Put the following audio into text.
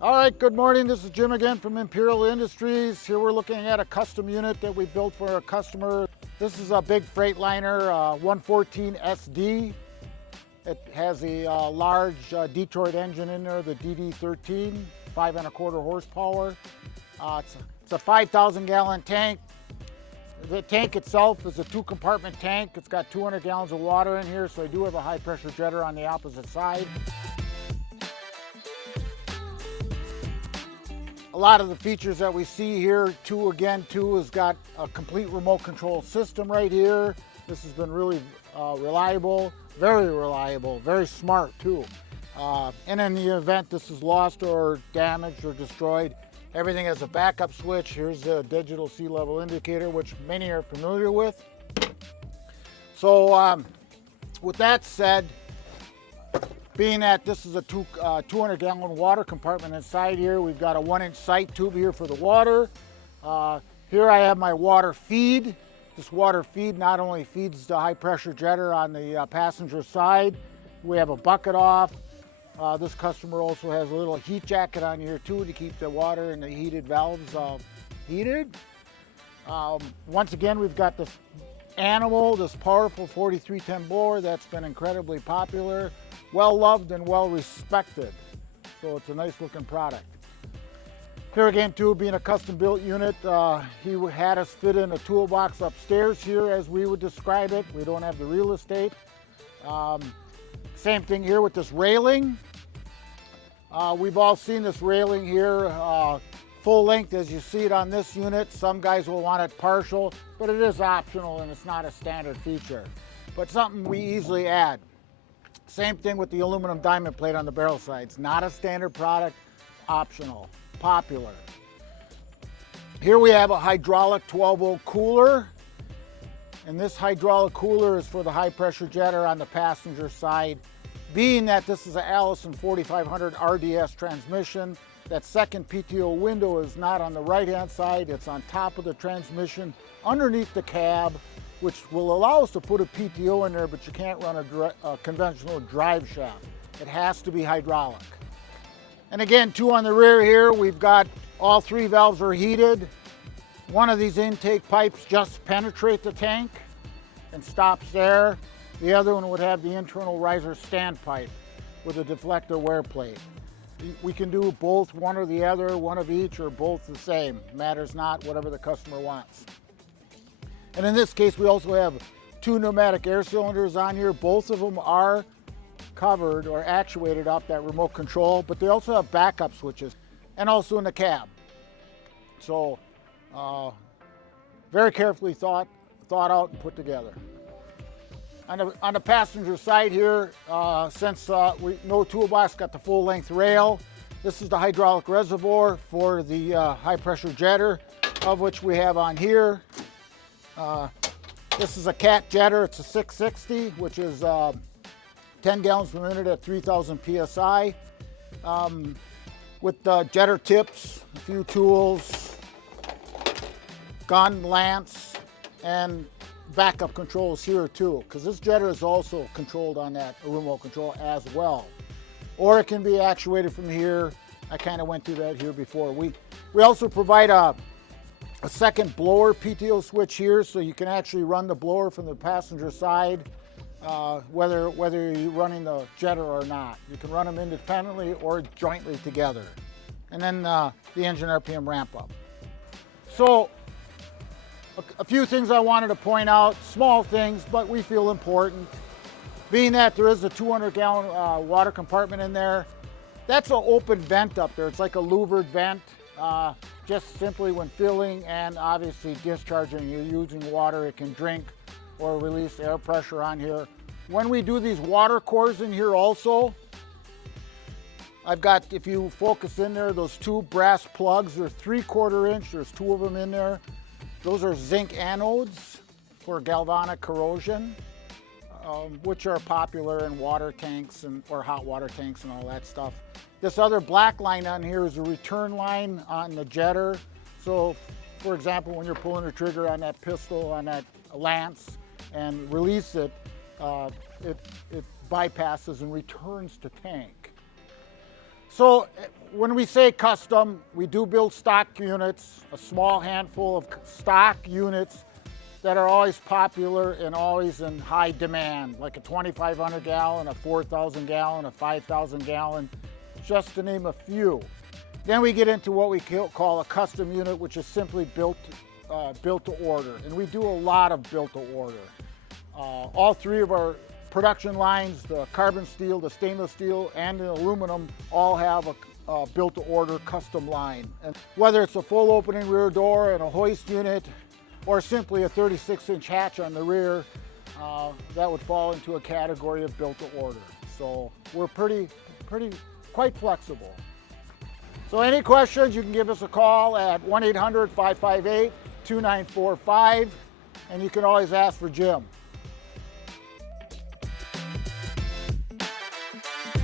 All right, good morning. This is Jim again from Imperial Industries. Here we're looking at a custom unit that we built for a customer. This is a big Freightliner 114 SD. It has a large Detroit engine in there, the DD13, 5¼ horsepower. It's a 5,000 gallon tank. The tank itself is a 2-compartment tank. It's got 200 gallons of water in here, so I do have a high pressure jetter on the opposite side. A lot of the features that we see here, too, has got a complete remote control system right here. This has been really reliable, very smart too. And in the event this is lost or damaged or destroyed, everything has a backup switch. Here's the digital sea level indicator, which many are familiar with. So with that said, being that this is a 200 gallon water compartment inside here, we've got a 1-inch sight tube here for the water. Here I have my water feed. This water feed not only feeds the high pressure jetter on the passenger side, we have a bucket off. This customer also has a little heat jacket on here too to keep the water and the heated valves heated. Once again, we've got this Animal, this powerful 4310 blower that's been incredibly popular, well loved and well respected. So it's a nice looking product. Here again too, being a custom built unit, he had us fit in a toolbox upstairs here as we would describe it. We don't have the real estate. Same thing here with this railing. We've all seen this railing here, full length as you see it on this unit. Some guys will want it partial, but it is optional and it's not a standard feature, but something we easily add. Same thing with the aluminum diamond plate on the barrel sides. Not a standard product, optional, popular. Here we have a hydraulic 12-volt cooler, and this hydraulic cooler is for the high pressure jetter on the passenger side. Being that this is an Allison 4500 RDS transmission, that second PTO window is not on the right-hand side, it's on top of the transmission, underneath the cab, which will allow us to put a PTO in there, but you can't run a conventional drive shaft. It has to be hydraulic. And again, too, on the rear here, we've got all 3 valves are heated. One of these intake pipes just penetrates the tank and stops there. The other one would have the internal riser standpipe with a deflector wear plate. We can do both, one or the other, one of each, or both the same. Matters not, whatever the customer wants. And in this case, we also have 2 pneumatic air cylinders on here. Both of them are covered or actuated off that remote control, but they also have backup switches, and also in the cab. So very carefully thought out and put together. On the passenger side here, since no toolbox, got the full length rail. This is the hydraulic reservoir for the high pressure jetter, of which we have on here. This is a cat jetter. It's a 660, which is 10 gallons per minute at 3,000 PSI. With jetter tips, a few tools, gun, lance, and backup controls here too, because this jetter is also controlled on that remote control as well. Or it can be actuated from here. I kind of went through that here before. We also provide a second blower PTO switch here, so you can actually run the blower from the passenger side, whether you're running the jetter or not. You can run them independently or jointly together. And then the engine RPM ramp up. So a few things I wanted to point out, small things, but we feel important. Being that there is a 200 gallon water compartment in there, that's an open vent up there. It's like a louvered vent, just simply when filling and obviously discharging, you're using water, it can drink or release air pressure on here. When we do these water cores in here also, I've got, if you focus in there, those 2 brass plugs, they're 3/4 inch, there's 2 of them in there. Those are zinc anodes for galvanic corrosion, which are popular in water tanks or hot water tanks and all that stuff. This other black line on here is a return line on the jetter. So, for example, when you're pulling the trigger on that pistol, on that lance, and release it, it bypasses and returns to tank. So when we say custom, we do build stock units, a small handful of stock units that are always popular and always in high demand, like a 2,500 gallon, a 4,000 gallon, a 5,000 gallon, just to name a few. Then we get into what we call a custom unit, which is simply built to order. And we do a lot of built to order. All three of our production lines, the carbon steel, the stainless steel, and the aluminum, all have a built to order custom line. And whether it's a full opening rear door and a hoist unit, or simply a 36-inch hatch on the rear, that would fall into a category of built to order. So we're quite flexible. So any questions, you can give us a call at 1-800-558-2945, and you can always ask for Jim.